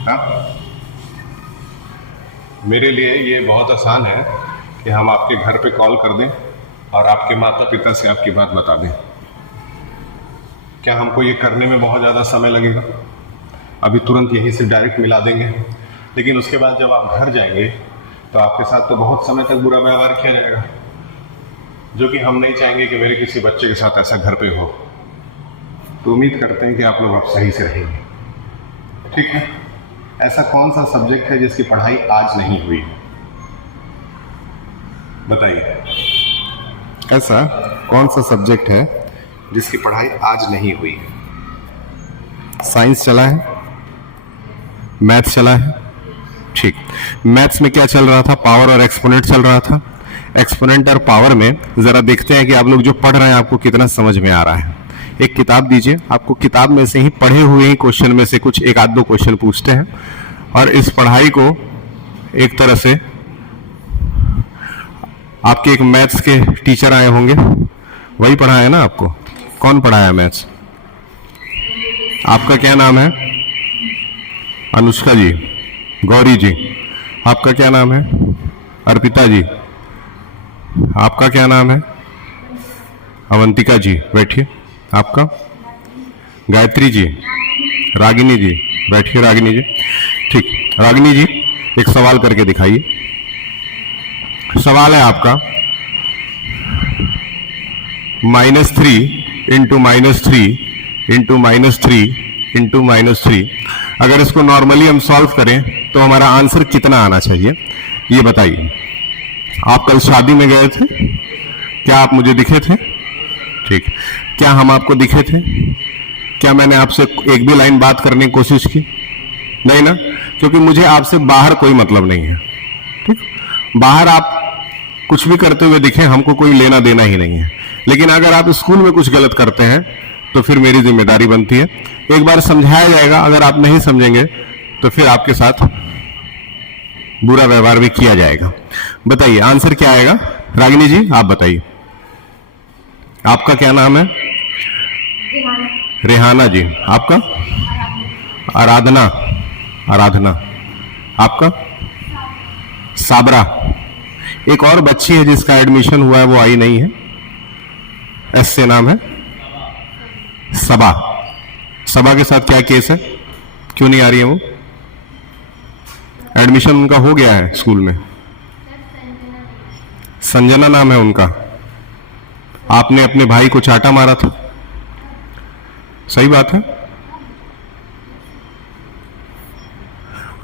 हाँ, मेरे लिए ये बहुत आसान है कि हम आपके घर पे कॉल कर दें और आपके माता पिता से आपकी बात बता दें। क्या हमको ये करने में बहुत ज़्यादा समय लगेगा? अभी तुरंत यहीं से डायरेक्ट मिला देंगे, लेकिन उसके बाद जब आप घर जाएंगे तो आपके साथ तो बहुत समय तक बुरा व्यवहार किया जाएगा, जो कि हम नहीं चाहेंगे कि मेरे किसी बच्चे के साथ ऐसा घर पे हो। तो उम्मीद करते हैं कि आप लोग अब सही से रहेंगे, ठीक है? ऐसा कौन सा सब्जेक्ट है जिसकी पढ़ाई आज नहीं हुई? बताइए, ऐसा कौन सा सब्जेक्ट है जिसकी पढ़ाई आज नहीं हुई? साइंस चला है, मैथ्स चला है, ठीक। मैथ्स में क्या चल रहा था? पावर और एक्सपोनेंट चल रहा था। एक्सपोनेंट और पावर में जरा देखते हैं कि आप लोग जो पढ़ रहे हैं आपको कितना समझ में आ रहा है। एक किताब दीजिए, आपको किताब में से ही पढ़े हुए ही क्वेश्चन में से कुछ एक आध दो क्वेश्चन पूछते हैं, और इस पढ़ाई को एक तरह से आपके एक मैथ्स के टीचर आए होंगे, वही पढ़ाया ना आपको? कौन पढ़ाया मैथ्स? आपका क्या नाम है? अनुष्का जी, गौरी जी। आपका क्या नाम है? अर्पिता जी। आपका क्या नाम है? अवंतिका जी, बैठिए। आपका? गायत्री जी, रागिनी जी, बैठिए रागिनी जी। ठीक, रागिनी जी एक सवाल करके दिखाइए। सवाल है आपका, -3 इंटू -3 इंटू -3 इंटू -3, अगर इसको नॉर्मली हम सॉल्व करें तो हमारा आंसर कितना आना चाहिए, ये बताइए। आप कल शादी में गए थे, क्या आप मुझे दिखे थे? ठीक, क्या हम आपको दिखे थे? क्या मैंने आपसे एक भी लाइन बात करने की कोशिश की? नहीं ना, क्योंकि मुझे आपसे बाहर कोई मतलब नहीं है, ठीक। बाहर आप कुछ भी करते हुए दिखे, हमको कोई लेना देना ही नहीं है। लेकिन अगर आप स्कूल में कुछ गलत करते हैं तो फिर मेरी जिम्मेदारी बनती है, एक बार समझाया जाएगा। अगर आप नहीं समझेंगे तो फिर आपके साथ बुरा व्यवहार भी किया जाएगा। बताइए आंसर क्या आएगा? रागिनी जी आप बताइए, आपका क्या नाम है? रेहाना जी। आपका? आराधना। आराधना। आपका? साबरा। एक और बच्ची है जिसका एडमिशन हुआ है, वो आई नहीं है, एस से नाम है, सबा। सबा के साथ क्या केस है, क्यों नहीं आ रही है वो? एडमिशन उनका हो गया है स्कूल में। संजना नाम है उनका। आपने अपने भाई को चाटा मारा था, सही बात है?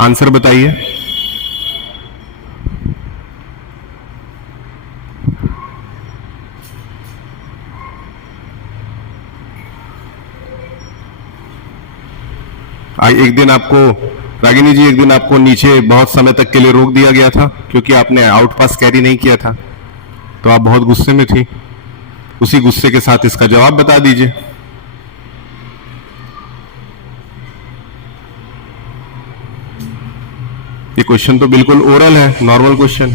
आंसर बताइए। एक दिन आपको, रागिनी जी, एक दिन आपको नीचे बहुत समय तक के लिए रोक दिया गया था क्योंकि आपने आउट पास कैरी नहीं किया था, तो आप बहुत गुस्से में थी। उसी गुस्से के साथ इसका जवाब बता दीजिए। ये क्वेश्चन तो बिल्कुल ओरल है, नॉर्मल क्वेश्चन।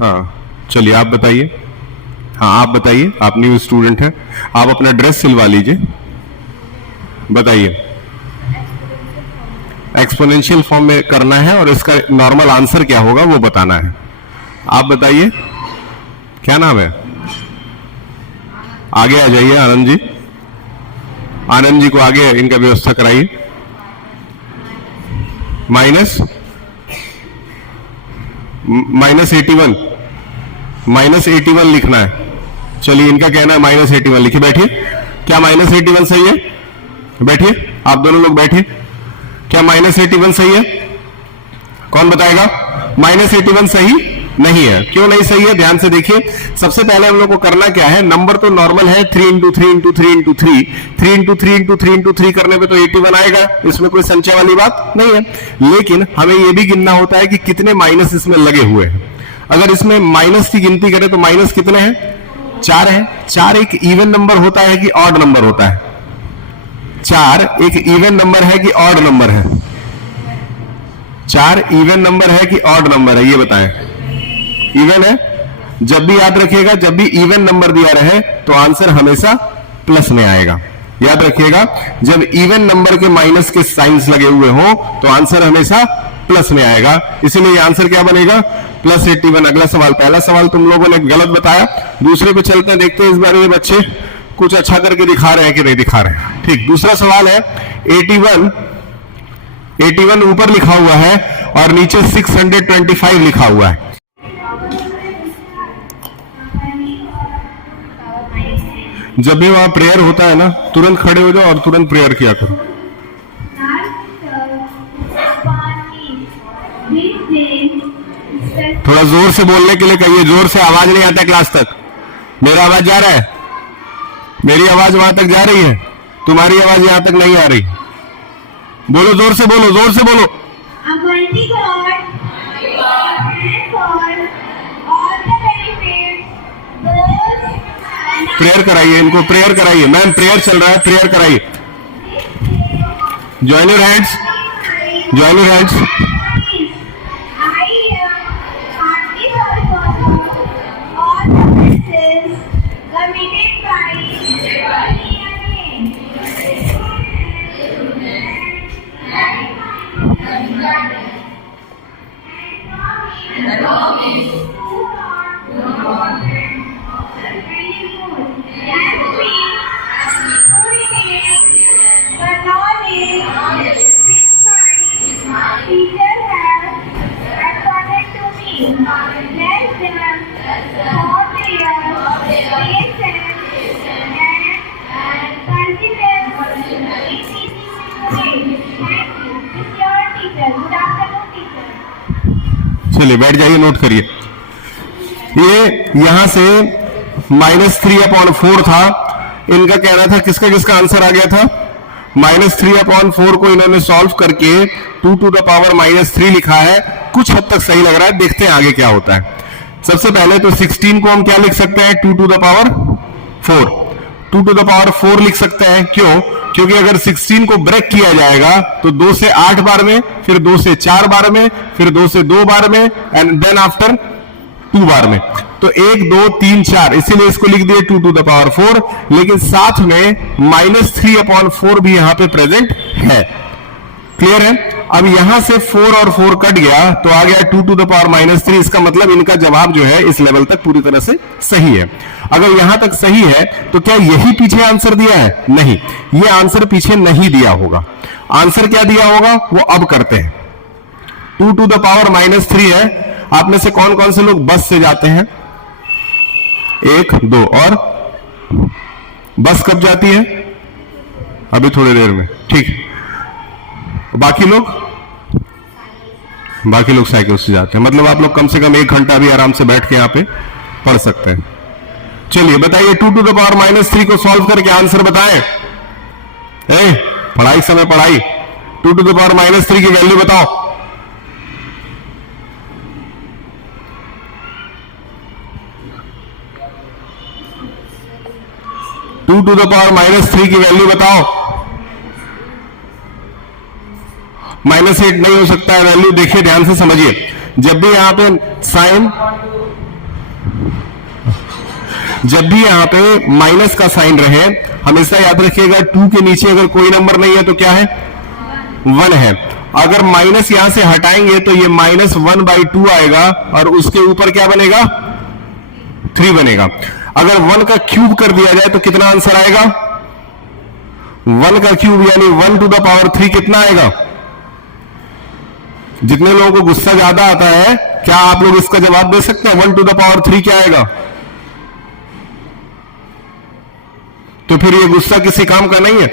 हाँ चलिए आप बताइए। हाँ आप बताइए, आप न्यू स्टूडेंट हैं, आप अपना ड्रेस सिलवा लीजिए। बताइए। एक्सपोनेंशियल फॉर्म में करना है और इसका नॉर्मल आंसर क्या होगा वो बताना है। आप बताइए, क्या नाम है? आगे आ जाइए आनंद जी। आनंद जी को आगे इनका व्यवस्था कराइए। -81 लिखना है। चलिए इनका कहना है -81 लिखिए। बैठिए। क्या -81 सही है? बैठिए, आप दोनों लोग बैठिए। क्या -81 सही है? कौन बताएगा? -81 सही नहीं है। क्यों नहीं सही है? ध्यान से देखिए। सबसे पहले हम लोग को करना क्या है, नंबर तो नॉर्मल है 3 into 3 into 3 into 3, 3 into 3 into 3 into 3 करने पे तो 81 आएगा, इसमें कोई संचय वाली बात नहीं है। लेकिन हमें यह भी गिनना होता है कि कितने माइनस इसमें लगे हुए हैं। अगर इसमें माइनस की गिनती करें तो माइनस कितने हैं? 4 है। 4 एक इवन नंबर होता है कि ऑड नंबर होता है? 4 एक इवन नंबर है कि ऑड नंबर है? 4 इवन नंबर है कि ऑड नंबर है, ये बताएं। इवन है। जब भी याद रखिएगा, जब भी इवन नंबर दिया रहे तो आंसर हमेशा प्लस में आएगा। याद रखिएगा, जब इवन नंबर के माइनस के साइंस लगे हुए हो तो आंसर हमेशा प्लस में आएगा, इसीलिए ये आंसर क्या बनेगा, +81। अगला सवाल, पहला सवाल तुम लोगों ने गलत बताया, दूसरे पे चलते हैं, देखते हैं इस बार ये बच्चे कुछ अच्छा करके दिखा रहे हैं कि नहीं दिखा रहे हैं। ठीक, दूसरा सवाल है 81 ऊपर लिखा हुआ है और नीचे 625 लिखा हुआ है। जब भी वहां प्रेयर होता है ना, तुरंत खड़े हो जाओ और तुरंत प्रेयर किया करो। थोड़ा जोर से बोलने के लिए कहिए, जोर से, आवाज नहीं आता क्लास तक। मेरा आवाज जा रहा है? मेरी आवाज वहां तक जा रही है? तुम्हारी आवाज यहां तक नहीं आ रही? बोलो, जोर से बोलो, जोर से बोलो। प्रेयर कराइए इनको, प्रेयर कराइए। मैम प्रेयर चल रहा है, प्रेयर कराइए। Join your hands, join your hands. चलिए बैठ जाइए, नोट करिए। ये यहां से -3/4 था, इनका कहना था, किसका किसका आंसर आ गया था, -3/4 को इन्होंने सॉल्व करके 2 to the power -3 लिखा है। कुछ हद तक सही लग रहा है, देखते हैं आगे क्या होता है। सबसे पहले तो 16 को हम क्या लिख सकते हैं, 2 to the power 4, 2 to the power 4 लिख सकते हैं। क्यों? क्योंकि अगर 16 को ब्रेक किया जाएगा तो 2 से 8 बार में, फिर 2 से 4 बार में, फिर 2 से 2 बार में, एंड देन आफ्टर 2 बार में। तो 1 2 3 4, इसीलिए इसको लिख दिए 2 to the power 4, लेकिन साथ में -3/4 भी यहां पे प्रेजेंट है। क्लियर है? अब यहां से 4 और 4 कट गया तो आ गया 2 to the power -3। इसका मतलब इनका जवाब जो है इस लेवल तक पूरी तरह से सही है। अगर यहां तक सही है तो क्या यही पीछे आंसर दिया है? नहीं, ये आंसर पीछे नहीं दिया होगा। आंसर क्या दिया होगा वो अब करते हैं। 2 to the power -3 है। आप में से कौन कौन से लोग बस से जाते हैं? 1 2, और बस कब जाती है? अभी थोड़ी देर में। ठीक, बाकी लोग साइकिल से जाते हैं। मतलब आप लोग कम से कम 1 घंटा भी आराम से बैठ के यहाँ पे पढ़ सकते हैं। चलिए बताइए, 2 to the power -3 को सॉल्व करके आंसर बताएं। पढ़ाई समय पढ़ाई। 2 to the power -3 की वैल्यू बताओ। टू टू द पावर -3 की वैल्यू बताओ। -8 नहीं हो सकता है वैल्यू। देखिए ध्यान से समझिए, जब भी यहां पे माइनस का साइन रहे, हमेशा याद रखिएगा 2 के नीचे अगर कोई नंबर नहीं है तो क्या है, 1 है। अगर माइनस यहां से हटाएंगे तो ये -1/2 आएगा और उसके ऊपर क्या बनेगा, 3 बनेगा। अगर 1 का क्यूब कर दिया जाए तो कितना आंसर आएगा, 1 का क्यूब यानी 1 to the power 3 कितना आएगा। जितने लोगों को गुस्सा ज्यादा आता है, क्या आप लोग इसका जवाब दे सकते हैं 1 to the power 3 क्या आएगा? तो फिर ये गुस्सा किसी काम का नहीं है।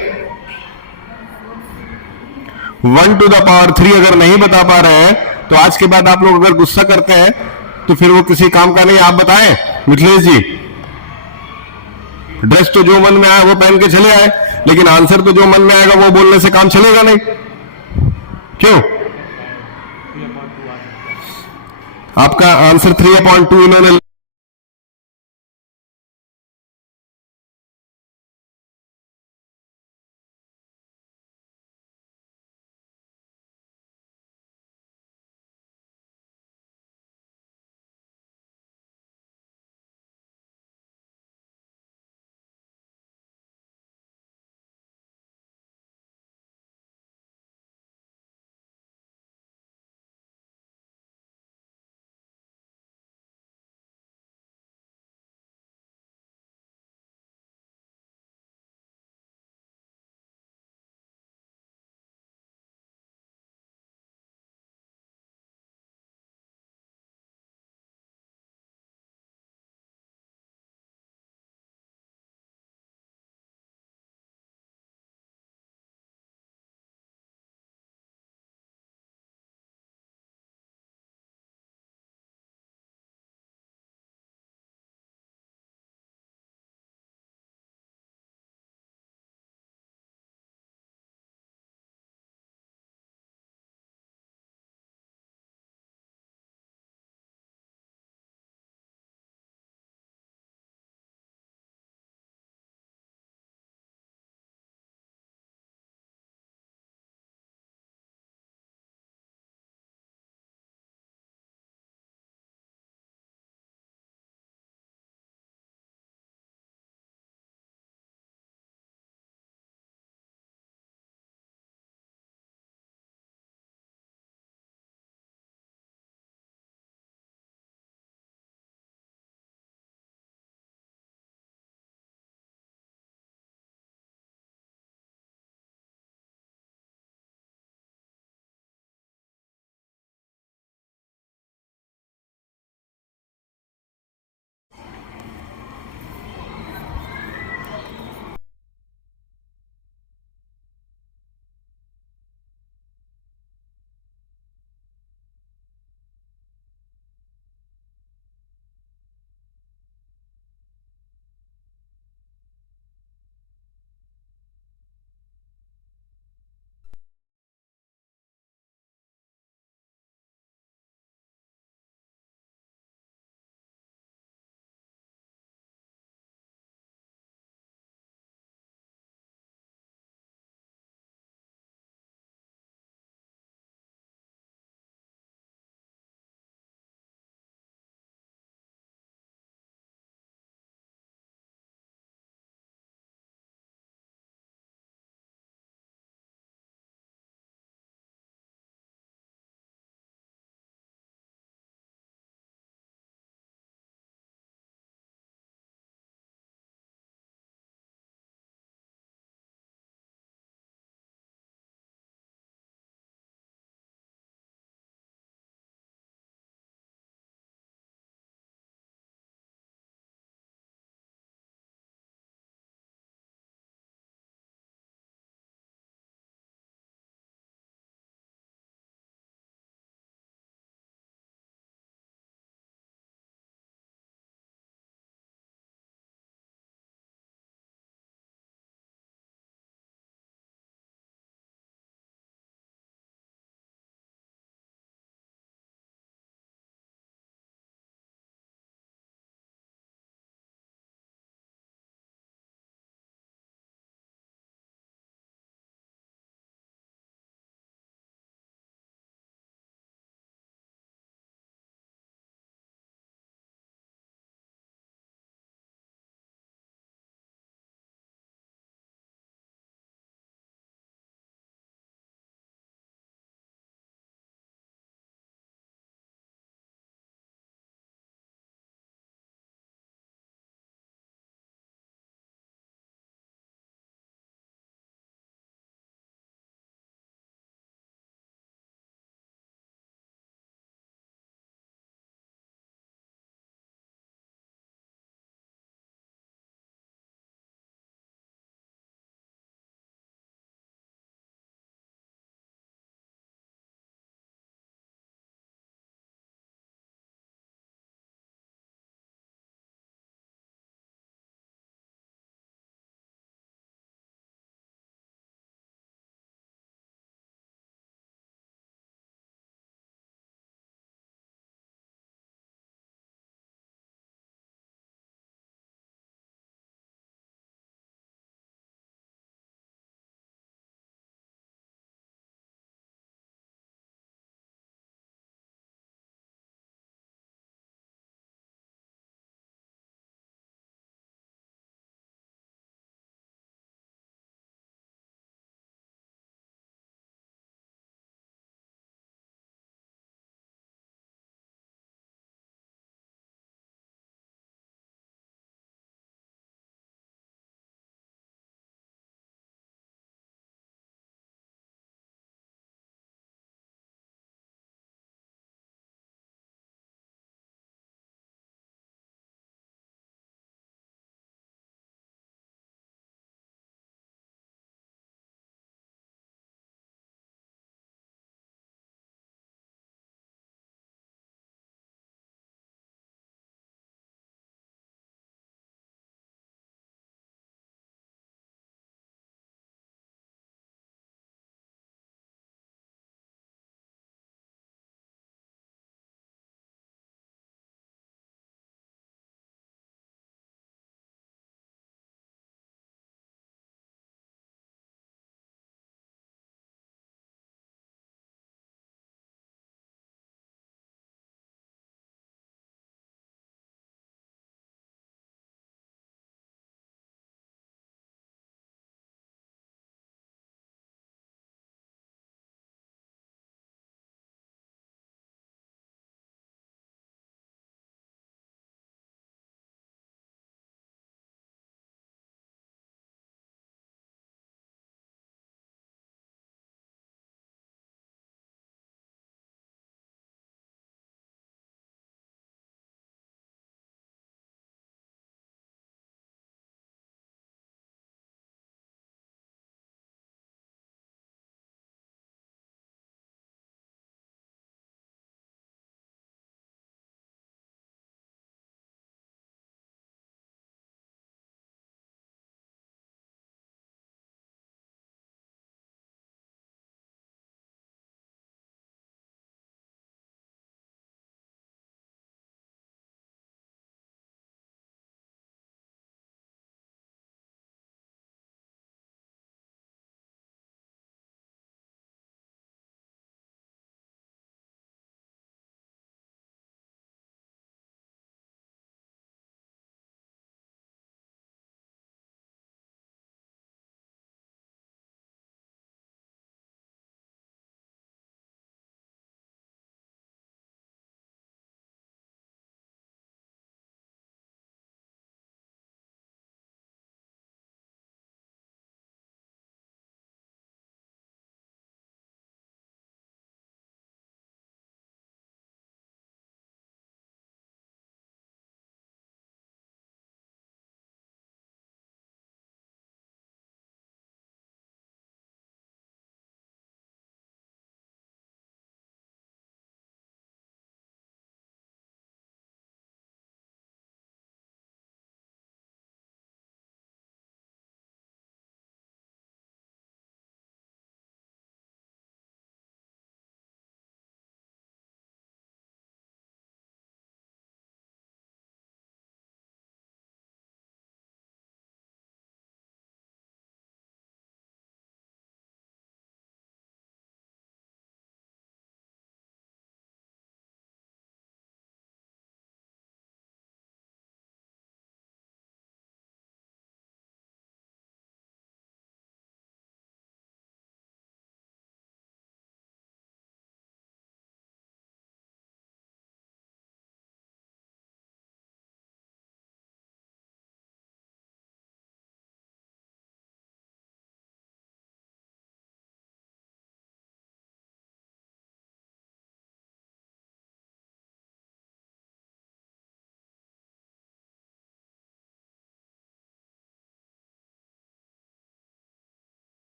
1 to the power 3 अगर नहीं बता पा रहे हैं तो आज के बाद आप लोग अगर गुस्सा करते हैं तो फिर वो किसी काम का नहीं। आप बताएं मिथिलेश जी, ड्रेस तो जो मन में आया वो पहन के चले आए, लेकिन आंसर तो जो मन में आएगा वो बोलने से काम चलेगा नहीं। क्यों? आपका आंसर 3/2 इन्होंने